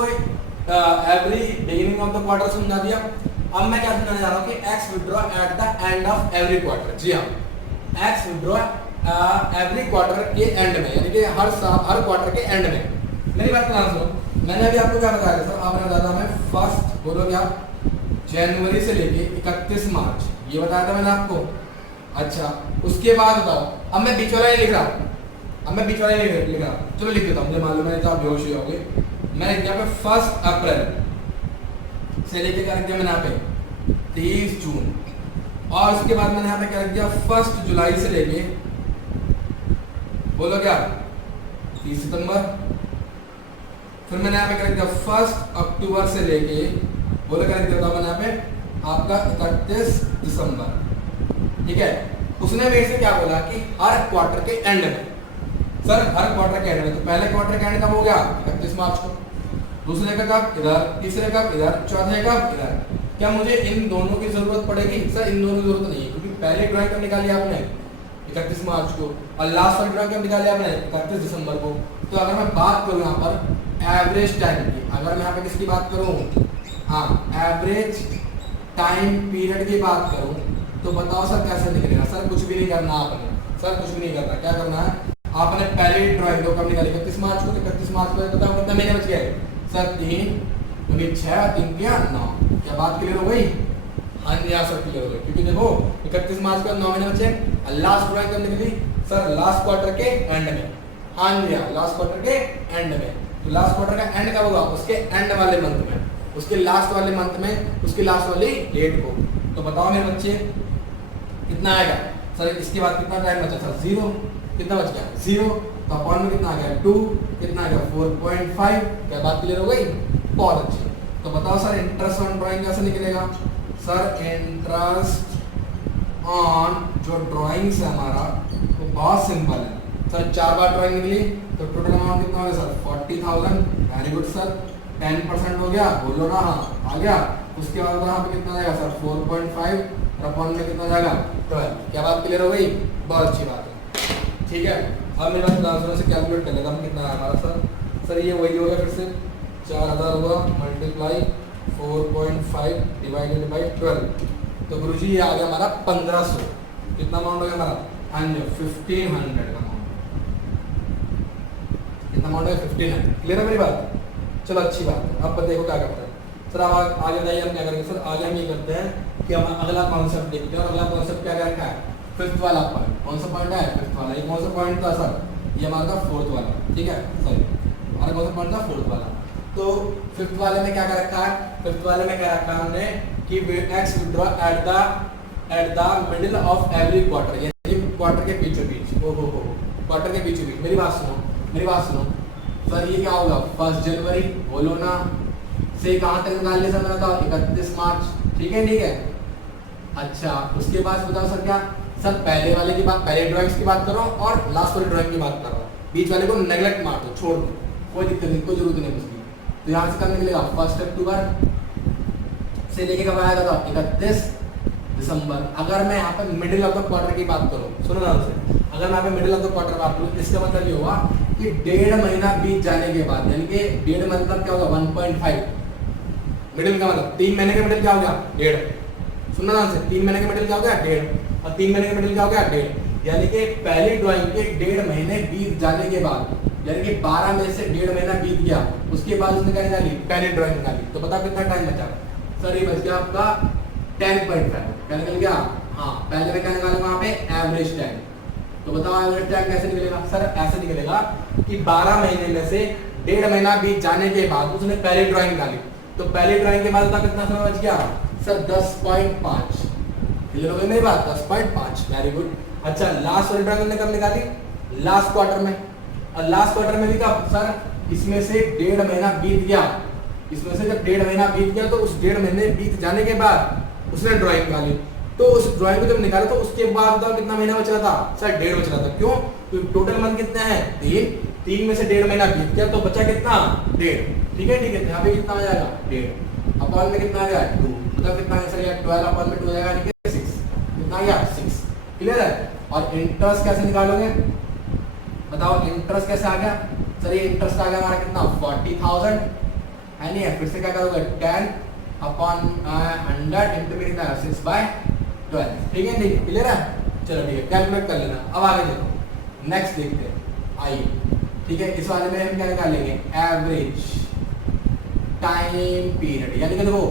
every beginning of the quarter समझा दिया। अब मैं क्या समझाने जा रहा हूँ कि x withdraw at the end of every quarter. जी हाँ, एक्स विड्रॉ एवरी क्वार्टर के एंड में, यानी कि हर क्वार्टर के एंड में। मेरी बात को ध्यान सुनो, मैंने अभी आपको क्या बताया सर, आपने बताया था हमें फर्स्ट, बोलो क्या, जनवरी से लेके 31 मार्च, ये बताया था मैंने आपको। अच्छा उसके बाद बताओ, अब मैं बीच वाला नहीं लिख रहा, अब मैं बीच वाला नहीं लिख रहा, चलो लिख देता हूँ, मुझे मालूम है आप बेहोश हो जाओगे। मैंने यहाँ पे 1 अप्रैल से लेके क्या रख दिया मैंने यहाँ पे 30 जून, और उसके बाद मैंने यहाँ पे क्या रख दिया 1 जुलाई से लेके, बोलो क्या 30 सितंबर। फिर मैंने यहाँ पे क्या रख दिया 1 अक्टूबर से लेके, बोलो क्या रख दिया मैंने यहाँ पे आपका 31 दिसंबर। ठीक है, उसने मेरे से क्या बोला कि हर क्वार्टर के एंड में, सर हर क्वार्टर के एंड में, तो पहले क्वार्टर का एंड कब हो गया 31 मार्च को, दूसरे का कब इधर, तीसरे का इधर, चौथे का इधर। क्या मुझे इन दोनों की जरूरत पड़ेगी सर, इन दोनों की जरूरत नहीं है, क्योंकि पहले ड्राइंग कब निकाली आपने 31 मार्च को, और लास्ट वाली ड्राइंग कब निकाली आपने 31 दिसंबर को। तो अगर मैं बात करूँ यहाँ पर एवरेज टाइम की, अगर मैं यहाँ पे किसकी बात करूँ, हाँ एवरेज टाइम पीरियड की बात करूँ, तो बताओ सर कैसे निकलेगा। सर कुछ भी नहीं करना आपने, सर कुछ भी नहीं करना, क्या करना है आपने पहले ड्राइंग को कब निकाली 31 मार्च को, 31 मार्च को बताओ कितने महीने बच गए सर, 3 क्योंकि 6 3 क्या 9, क्या बात क्लियर हो गई। हाँ जी, सर क्लियर हो गई, क्योंकि देखो 31 मार्च को 9 महीने बचे, लास्ट ड्राइंग कब निकली सर, लास्ट क्वार्टर के एंड में। हाँ जी, लास्ट क्वार्टर के एंड में, तो लास्ट क्वार्टर का एंड कब होगा, उसके एंड वाले मंथ में, उसके लास्ट वाले मंथ में, उसकी लास्ट वाली डेट को। तो बताओ मेरे बच्चे कितना आएगा सर, इसके बाद कितना टाइम बचा सर 0, कितना बच गया 0, तो अपॉन में कितना आ गया 2, कितना आ गया 4.5। क्या बात क्लियर हो गई, बहुत अच्छी। तो बताओ सर इंटरेस्ट ऑन ड्राइंग कैसे निकलेगा सर, इंटरेस्ट ऑन जो ड्राइंग्स है हमारा वो बहुत सिंपल है सर, 4 बार ड्राइंग निकली तो टोटल अमाउंट कितना हो गया सर 40,000। वेरी गुड सर, 10% हो गया, बोलो ना हाँ आ गया। उसके बाद यहाँ पे कितना जाएगा सर 4.5, और अपॉन में कितना जाएगा 12। क्या बात क्लियर हो गई, बहुत अच्छी बात है। ठीक है, अब मेरे पास आंसर से कैलकुलेट कर लेगा हम कितना है हमारा सर ये वही होगा, फिर से 4000 होगा मल्टीप्लाई 4.5 डिवाइडेड बाई 12, तो गुरुजी ये आ गया हमारा 1500। कितना अमाउंट हो गया हमारा, हाँ जी 1500 का अमाउंट, कितना अमाउंट है 1500। क्लियर है मेरी बात, चलो अच्छी बात है। अब देखो क्या करते हैं सर, अब आगे बताइए हम क्या करेंगे सर। आगे हम ये करते हैं कि हम अगला कॉन्सेप्ट देखते हैं, और अगला कॉन्सेप्ट क्या क्या रखा है, 5th वाला पॉइंट। कौन सा पॉइंट है 5th वाला, ये कौन सा पॉइंट था सर, ये हमारा था 4th वाला। ठीक है, सॉरी हमारा कौन सा पॉइंट था 4th वाला। तो 5th वाले में क्या क्या रखा है, 5th वाले में क्या रखा है हमने कि x withdraw at the middle of every quarter, यानी क्वार्टर के बीचों बीच, क्वार्टर के बीचों बीच। मेरी बात सुनो सर, ये क्या होगा 1 जनवरी, बोलो ना, से कहाँ तक निकाल ले सर, मैंने कहा 31 मार्च। ठीक है अच्छा उसके बाद बताओ सर क्या, सर पहले वाले की बात, पहले ड्राइंग्स की बात कर रहा हूँ और लास्ट वाली ड्राइंग की बात कर रहा हूँ, बीच वाले को नेग्लेक्ट मार दो, छोड़ दो, कोई दिक्कत नहीं, कोई जरूरत नहीं उसकी। तो यहाँ से कब निकलेगा 1 अक्टूबर से लेके कब आएगा, तो 31 दिसंबर। अगर मैं यहाँ पर मिडिल ऑफ द क्वार्टर की बात करूँ, सुनो ध्यान से, अगर मैं यहाँ पे मिडिल ऑफ द क्वार्टर बात करूँ, इसका मतलब ये हुआ कि 1.5 महीना बीत जाने के बाद, यानी कि 1.5 मतलब क्या होगा 1.5, मिडिल का मतलब 3 महीने का मिडिल क्या हो गया 1.5, सुनना ध्यान से, 3 महीने का मिडिल क्या हो गया 1.5, और 3 महीने का मिडिल क्या हो गया 1.5, यानी कि पहली ड्राइंग के 1.5 महीने बीत जाने के बाद, यानी कि 12 में से 1.5 महीना बीत गया, उसके बाद उसने क्या निकाली, पहली ड्राइंग निकाली, तो बताओ कितना टाइम बचा, सर ये बच गया आपका 10.5, क्या निकल गया, हाँ पहले में क्या निकालेगा वहां पे एवरेज टाइम। तो बताओ एवरेज टाइम कैसे निकलेगा, सर ऐसे निकलेगा कि 12 महीने में से 1.5 महीना बीत जाने के बाद उसने पहली ड्राइंग निकाली, तो पहली ड्राइंग के बाद कितना समय बच गया, सर 10.5, क्लियर हो गई मेरी बात, 10.5, वेरी गुड। अच्छा लास्ट वाली ड्राइंग ने कब निकाली, लास्ट क्वार्टर में, और लास्ट क्वार्टर में भी कब, सर इसमें से 1.5 महीना बीत गया, इसमें से जब 1.5 महीना बीत गया तो उस 1.5 महीने बीत जाने के बाद उसने ड्राइंग निकाली, तो उस ड्राइंग को जब निकाला तो उसके बाद बताओ कितना महीना बच रहा था, सर 1.5 बच रहा था, क्यों, क्योंकि टोटल मंथ कितने हैं 3 में से 1.5 महीना बीत गया तो बचा कितना 1.5, ठीक है यहाँ पे कितना आ जाएगा 1.5, अपॉन में कितना आ गया 2, मतलब कितना आंसर आया 12 अपॉन में 2 आ जाएगा 6, कितना आ गया 6, क्लियर है। और इंटरेस्ट कैसे निकालोगे, बताओ इंटरेस्ट कैसे आ गया, सर ये इंटरेस्ट आ गया हमारा कितना 40,000 है नहीं है, फिर से क्या करोगे 10 अपॉन 100 इंटू में कितना 6/12, ठीक है ठीक है, क्लियर है, चलो ठीक है कैलकुलेट कर लेना। अब आगे देखो, नेक्स्ट देखते हैं, आइए ठीक है, इस वाले में हम क्या निकालेंगे एवरेज टाइम पीरियड, यानी कि देखो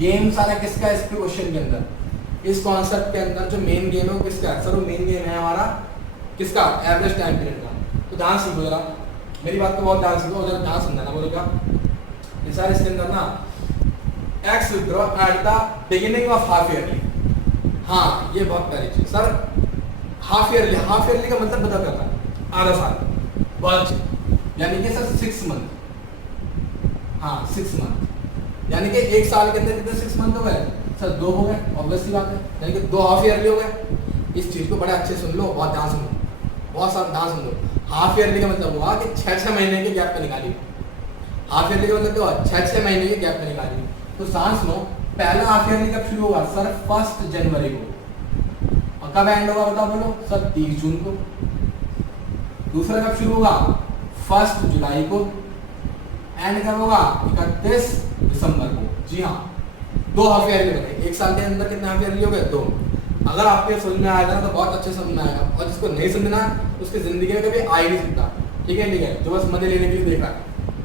गेम सारा किसका है इस क्वेश्चन के अंदर, इस कॉन्सेप्ट के अंदर जो मेन गेम है वो किसका है, सर वो मेन गेम है हमारा किसका, एवरेज टाइम पीरियड का। तो ध्यान सीखो जरा, मेरी बात को बहुत ध्यान सीखो, जरा ध्यान समझना बोलेगा, ये सारे इसके अंदर ना x withdraw at the beginning of half yearly, हाँ ये बहुत प्यारी चीज, sir half yearly, half yearly का मतलब बता क्या था, आधा साल, बहुत अच्छे, यानी कि सर 6 मंथ, हाँ 6 मंथ, यानी कि एक साल के अंदर कितने 6 मंथ हो गए, सर 2 हो गए, ऑब्वियसली बात है, यानी कि 2 हाफ ईयरली हो गए। इस चीज को बड़े अच्छे सुन लो, बहुत ध्यान सुन लो, बहुत सारा ध्यान सुन लो, हाफ ईयरली का मतलब हुआ कि 6-6 महीने के गैप पे निकाली, हाफ ईयरली का मतलब क्या हुआ 6-6 महीने के गैप पे निकाली। तो सांस लो, पहला हाफ ईयरली कब शुरू हुआ, सर 1 जनवरी को, और कब एंड होगा बताओ बोलो, सर 30 जून को। दूसरा कब शुरू होगा 1 जुलाई को, एंड कब होगा 31 दिसंबर को। जी हाँ 2 हाफ ईयरली बने, एक साल के अंदर कितने हाफ ईयरली हो गए 2। अगर आपके समझ में आएगा ना तो बहुत अच्छे समझ में आएगा, और जिसको नहीं समझना उसकी जिंदगी में कभी आ ही नहीं सकता, ठीक है, जो बस मजे लेने के लिए देख रहा है।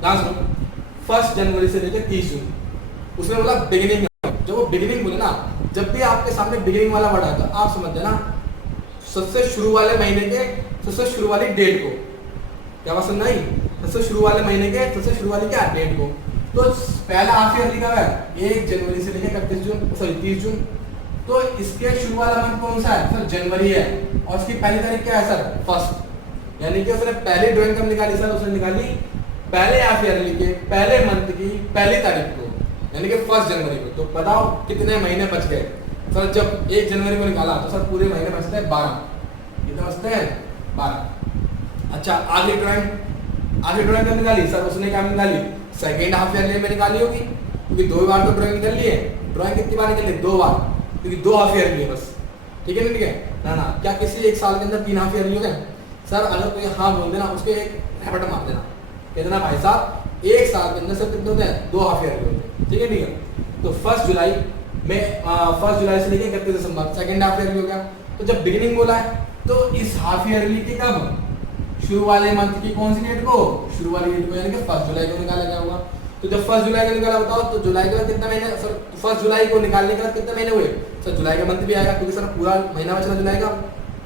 ध्यान सुनो, 1 जनवरी से लेकर 30 जून, उसमें बोला बिगिनिंग, जब वो बिगिनिंग बोले ना, जब भी आपके सामने बिगिनिंग वाला वर्ड आया तो आप समझ देना सबसे शुरू वाले महीने के सबसे शुरू वाली डेट को, क्या बात सुन नहीं, सबसे शुरू वाले महीने के सबसे शुरू वाली क्या डेट को। तो पहला हाफ ईयर लिखा हुआ है 1 जनवरी से लेकर 31 जून, सॉरी 30 जून, तो इसके शुरू वाला मंथ कौन सा है, सर जनवरी है, और उसकी पहली तारीख क्या है सर 1, यानी कि उसने पहली ड्राइंग कब निकाली सर, उसने निकाली पहले हाफ ईयरली के पहले मंथ की पहली तारीख को, यानी कि 1 जनवरी को। तो बताओ कितने महीने बच गए, सर जब 1 जनवरी को निकाला तो सर पूरे महीने बचते हैं 12, कितने बचते हैं 12। अच्छा आगे ड्राइंग कब निकाली, सर उसने क्या निकाली, सेकेंड हाफ ईयरली में निकाली होगी, क्योंकि 2 बार तो ड्राइंग निकल ली है, ड्राइंग कितनी बार निकली 2 बार, क्योंकि 2 हाफ ईयरली है बस, ठीक है ना, ठीक है ना, क्या किसी एक साल के अंदर 3 हाफ ईयरली हो गए, सर अगर कोई हाँ बोल देना उसके एक रैपट मार देना, कहना भाई साहब एक साल के अंदर सर कितने होते हैं 2 हाफ ईयरली होते हैं, ठीक है ठीक है। तो 1 जुलाई में 1 जुलाई से लेकर 31 दिसंबर सेकेंड हाफ ईयरली हो गया। तो जब बिगिनिंग बोला है तो इस हाफ ईयरली के कब शुरू वाले मंथ की कौन सी डेट को, शुरू वाली डेट को, यानी कि 1 जुलाई को निकाला गया होगा। तो जब 1 जुलाई को निकाला बताओ तो जुलाई के बाद कितना महीने, सर 1 जुलाई को निकालने के बाद कितने महीने हुए, सर जुलाई का मंथ भी आएगा क्योंकि सर पूरा महीना बचा जुलाई का,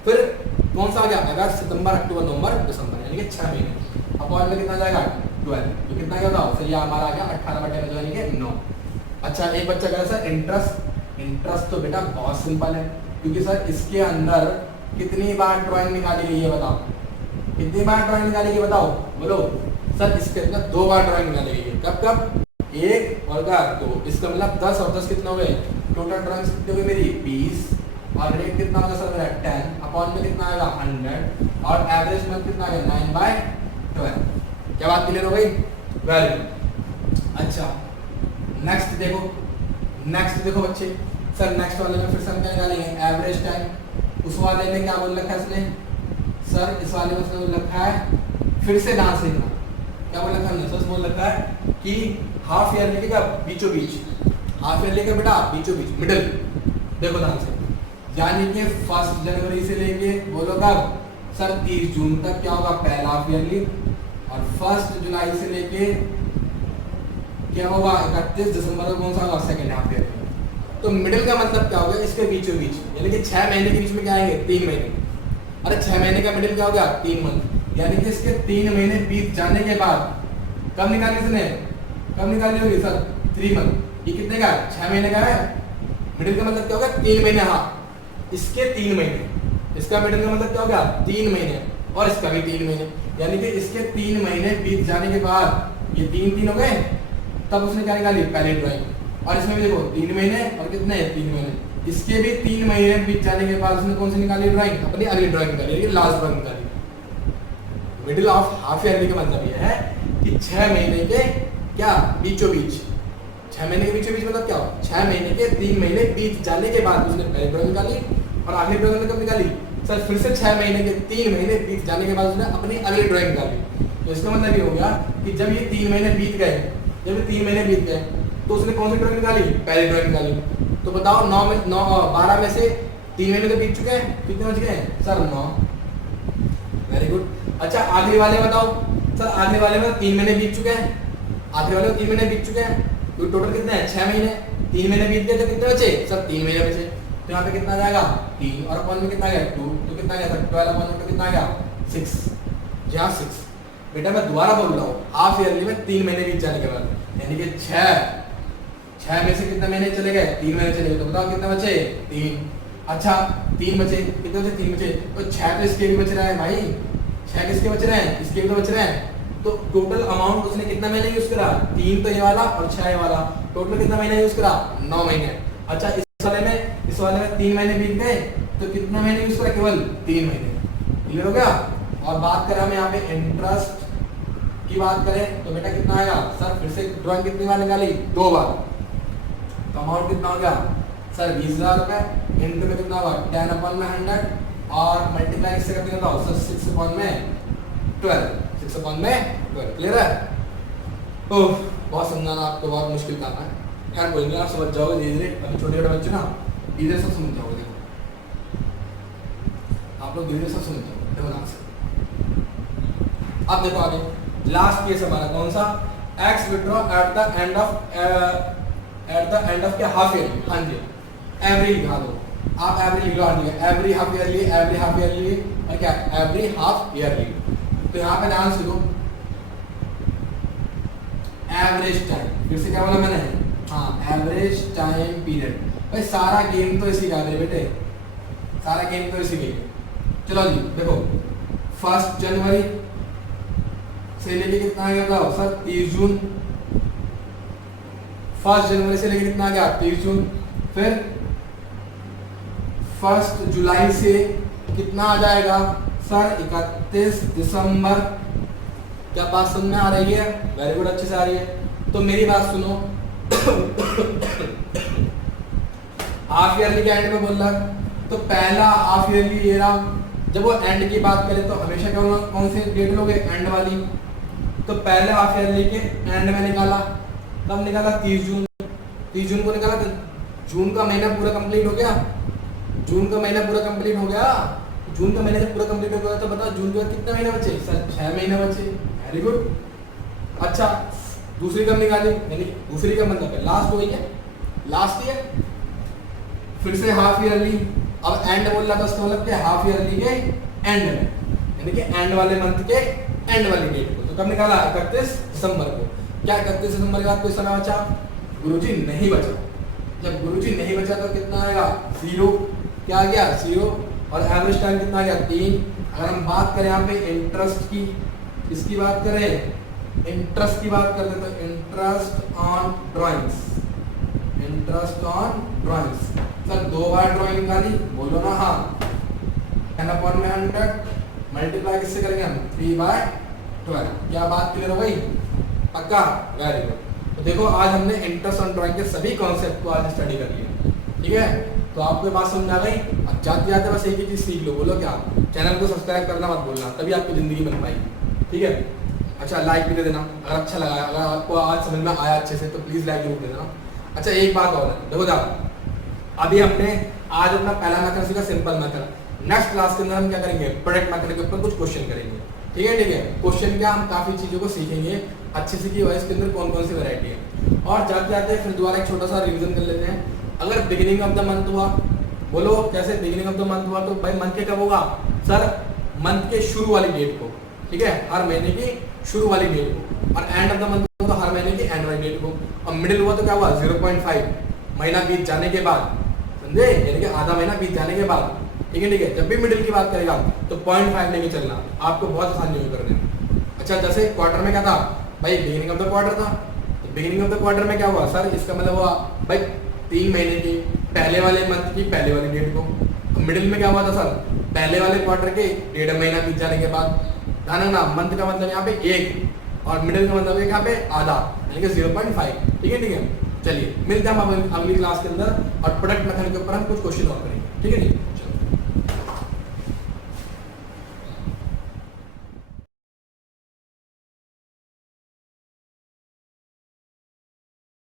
फिर कौन सा आ गया अगस्त सितंबर अक्टूबर नवंबर दिसंबर, यानी कि 6 महीने, अपॉन में कितना जाएगा 12, तो कितना क्या होगा, सर ये हमारा आ गया 18/12 यानी कि 9। अच्छा एक बच्चा कह रहा है सर इंटरेस्ट तो बेटा बहुत सिंपल है, क्योंकि सर इसके अंदर कितनी बार ड्राइंग निकाली गई है बताओ, कितनी बार ड्राइंग निकाली गई बताओ, बोलो सर इसके अंदर 2 बार ड्राइंग निकाली गई है, कब कब 1 और का 2, इसका मतलब 10 और 10 कितना हो गए, टोटल ड्राइंग्स कितनी हो गई मेरी 20, और रेट कितना होगा सर मेरा 10 अपॉन में कितना आएगा 100, और एवरेज मंथ कितना आएगा 9/12। क्या बात क्लियर हो गई? Very good. अच्छा नेक्स्ट देखो बच्चे, सर नेक्स्ट वाले में फिर से हम क्या निकालेंगे, एवरेज टाइम। उस वाले में क्या बोल रखा है इसने, सर इस वाले में उसने बोल रखा है फिर से डांस लिखना। क्या बोल रखा है हमने, सर बोल रखा है कि हाफ ईयर लिखेगा बीचों बीच, हाफ ईयर लिखेगा बेटा बीचों बीच, मिडिल। देखो ध्यान से, यानी कि 1 जनवरी से लेके बोलो कब सर 30 जून तक क्या होगा, पहला हाफ ईयरली, और 1 जुलाई से लेके क्या होगा 31 दिसंबर को कौन सा होगा, सेकेंड हाफ ईयर। तो मिडिल का मतलब क्या होगा, इसके बीचों बीच, यानी कि 6 महीने के बीच में क्या आएंगे 3 महीने। अरे 6 महीने का मिडिल क्या हो गया 3 मंथ, यानी कि इसके 3 महीने बीत जाने के बाद कब निकाली इसने, कब निकाली होगी सर 3 मंथ। ये कितने का है, 6 महीने का है। मिडिल का मतलब क्या होगा 3 महीने, हाँ इसके 3 महीने, इसका मिडिल का मतलब क्या हो गया 3 महीने, और इसका भी 3 महीने, यानी कि इसके 3 महीने बीत जाने के बाद ये 3 हो गए, तब उसने क्या निकाली पहले ड्राइंग। और इसमें भी देखो 3 महीने और कितने 3 महीने, इसके भी 3 महीने बीत जाने के बाद उसने कौन सी निकाली ड्राइंग, अपनी अगली ड्राइंग निकाली, लास्ट ड्राइंग निकाली। मिडिल ऑफ हाफ ईयरली का मतलब ये है कि 6 महीने के क्या बीचों बीच, 6 महीने के बीचों बीच मतलब क्या हो, 6 महीने के 3 महीने बीत जाने के बाद उसने पहली ड्राइंग निकाली, और आखिरी ड्राइंग कब निकाली सर, फिर से 6 महीने के 3 महीने बीत जाने के बाद उसने अपनी अगली ड्राइंग निकाली। तो इसका मतलब ये हो गया कि जब ये 3 महीने बीत गए, जब ये 3 महीने बीत गए तो उसने कौन सी ड्राइंग निकाली, पहली ड्राइंग निकाली। तो बताओ 12 में से 3 महीने तो बीत चुके हैं, कितने बच गए सर 9। Very good. अच्छा आखिरी वाले बताओ सर, आखिरी वाले में 3 महीने बीत चुके हैं, आखिरी वाले में 3 महीने बीत चुके हैं, तो टोटल कितने हैं 6 महीने, 3 महीने बीत गए तो कितने बचे सर 3 महीने बचे। तो यहाँ पे कितना जाएगा 3, और अपॉन में कितना गया 2, तो कितना गया सर 12 अपॉन में कितना गया 6, जहाँ 6। बेटा मैं दोबारा बोल रहा हूँ, हाफ ईयरली में 3 महीने बीत जाने के बाद, यानी कि 6 में से कितने महीने चले गए 3 महीने चले गए, तो बताओ कितने बचे 3। अच्छा 3 बचे, कितने बचे 3 बचे, तो 6 तो इसके भी बच रहा है भाई, 6 किसके बच रहे हैं, इसके भी तो बच रहे हैं। तो टोटल अमाउंट उसने कितना महीने यूज करा, 3 तो ये वाला और 6 ये वाला, टोटल कितना महीने यूज करा 9 महीने। अच्छा इस वाले में 3 महीने बीत गए, तो कितना महीने यूज करा, केवल 3 महीने। क्लियर हो गया। और बात करें हम यहाँ पे इंटरेस्ट की बात करें तो बेटा कितना आएगा सर, फिर से ड्राइंग कितनी बार निकाली 2 बार, तो अमाउंट कितना हो गया सर 20,000 रुपए, इंटू में कितना होगा 10 अपॉन में 100, और मल्टीप्लाई इससे करते हैं तो 6 अपॉन में 12, 6 अपॉन में 12। क्लियर है। ओह बहुत समझाना आपको बहुत मुश्किल काम है, खैर कोई नहीं आप समझ जाओगे धीरे धीरे, अभी छोटे छोटे बच्चे ना धीरे से समझ जाओगे। देखो आप लोग धीरे से समझ जाओगे ध्यान से। अब देखो आगे लास्ट केस हमारा कौन सा, x withdraw at the end of क्या हाफ ईयर, हाँ जी एवरी लिखा दो आप, एवरी लिख लो, हाँ जी एवरी हाफ ईयरली, और क्या एवरी हाफ ईयरली। तो यहाँ पे ध्यान से दो एवरेज टाइम, फिर से क्या बोला मैंने, हाँ एवरेज टाइम पीरियड। भाई सारा गेम तो इसी का है बेटे, सारा गेम तो इसी का। चलो जी देखो 1 जनवरी से लेके कितना आ गया बताओ सर 30 जून, 1 जनवरी से लेके कितना आ गया 30 जून, फिर 1 जुलाई से कितना आ जाएगा सर 31 दिसंबर। क्या बात समझ में आ रही है, वेरी गुड अच्छे से आ रही है। तो मेरी बात सुनो हाफ ईयरली के एंड में बोल रहा, तो पहला हाफ ईयरली ये रहा। जब वो एंड की बात करें तो हमेशा क्या कौन से डेट लोगे एंड वाली, तो पहले हाफ ईयरली के एंड में निकाला, कब निकाला 30 जून, 30 जून को निकाला, तो जून का महीना पूरा कंप्लीट हो गया, जून का महीना पूरा कंप्लीट हो गया, जून का महीना जब पूरा कंप्लीट हो गया तो बताओ जून के बाद कितने महीने बचे सर 6 महीने बचे। Very good. अच्छा दूसरी कब निकाली, यानी दूसरी का मतलब है लास्ट वही है, लास्ट ईयर, फिर से हाफ ईयरली। अब एंड बोल रहा था उसका मतलब क्या, हाफ ईयरली के एंड में, यानी कि एंड वाले मंथ के एंड वाली डेट को। तो कब निकाला 31 दिसंबर को। क्या 31 दिसंबर के बाद कोई समय बचा, गुरुजी नहीं बचा। जब गुरुजी नहीं बचा तो कितना आएगा 0, क्या आ गया 0, और एवरेज टाइम कितना आ गया 3। अगर हम बात करें यहाँ पे इंटरेस्ट की, इसकी बात करें इंटरेस्ट की बात करते हैं तो interest on drawings, interest on drawings. Sir 2 bar drawing निकाली, बोलो ना हाँ। 10/100 मल्टीप्लाई किससे करेंगे हम, 3/12। क्या बात क्लियर हो गई, पक्का, वेरी गुड। तो देखो आज हमने इंटरेस्ट ऑन ड्राइंग के सभी कॉन्सेप्ट को आज स्टडी कर लिया, ठीक है। तो आपको बात समझ आ गई। अब जाते जाते बस एक ही चीज सीख लो, बोलो क्या, चैनल को सब्सक्राइब करना मत भूलना, तभी आपकी जिंदगी बन पाएगी, ठीक है। अच्छा लाइक भी दे देना अगर अच्छा लगा, अगर आपको आज समझ में आया अच्छे से तो प्लीज लाइक जरूर दे देना। अच्छा एक बात और है, देखो जाओ, अभी हमने आज अपना पहला मेथड सीखा, सिंपल मेथड। नेक्स्ट क्लास के अंदर हम क्या करेंगे, प्रोडक्ट मेथड के ऊपर कुछ क्वेश्चन करेंगे, ठीक है, ठीक है। क्वेश्चन क्या, हम काफी चीजों को सीखेंगे अच्छे से कि वॉइस के अंदर कौन कौन सी वैरायटी है। और जाते जाते फिर दोबारा एक छोटा सा रिवीजन कर लेते हैं। अगर बिगिनिंग ऑफ द मंथ हुआ, बोलो कैसे, बिगिनिंग ऑफ द मंथ हुआ तो भाई मंथ के कब होगा, सर मंथ के शुरू वाली डेट को, ठीक है, हर महीने की शुरू वाली डेट को। और एंड ऑफ द मंथ तो हर महीने की एंड वाली डेट को। और मिडिल हुआ तो क्या हुआ, 0.5 महीना बीत जाने के बाद, समझे, यानी कि आधा महीना बीत जाने के बाद, ठीक है, ठीक है। जब भी मिडिल की बात करेगा तो 0.5 लेके चलना, आपको बहुत आसानी होगी करने में। अच्छा जैसे क्वार्टर में क्या था भाई, बिगिनिंग ऑफ द क्वार्टर था, तो बिगिनिंग ऑफ द क्वार्टर में क्या हुआ सर, इसका मतलब हुआ भाई 3 महीने की पहले वाले मंथ की पहले वाली डेट को। मिडिल में क्या हुआ था सर, पहले वाले क्वार्टर के 1.5 महीना बीत जाने के बाद। ध्यान रखना, मंथ का मतलब यहाँ पे 1 और मिडिल का मतलब यहाँ पे आधा, यानी कि 0.5, ठीक है, ठीक है। चलिए मिलते हैं हम अगली क्लास के अंदर और प्रोडक्ट मेथड के ऊपर हम कुछ क्वेश्चन और करेंगे, ठीक है जी।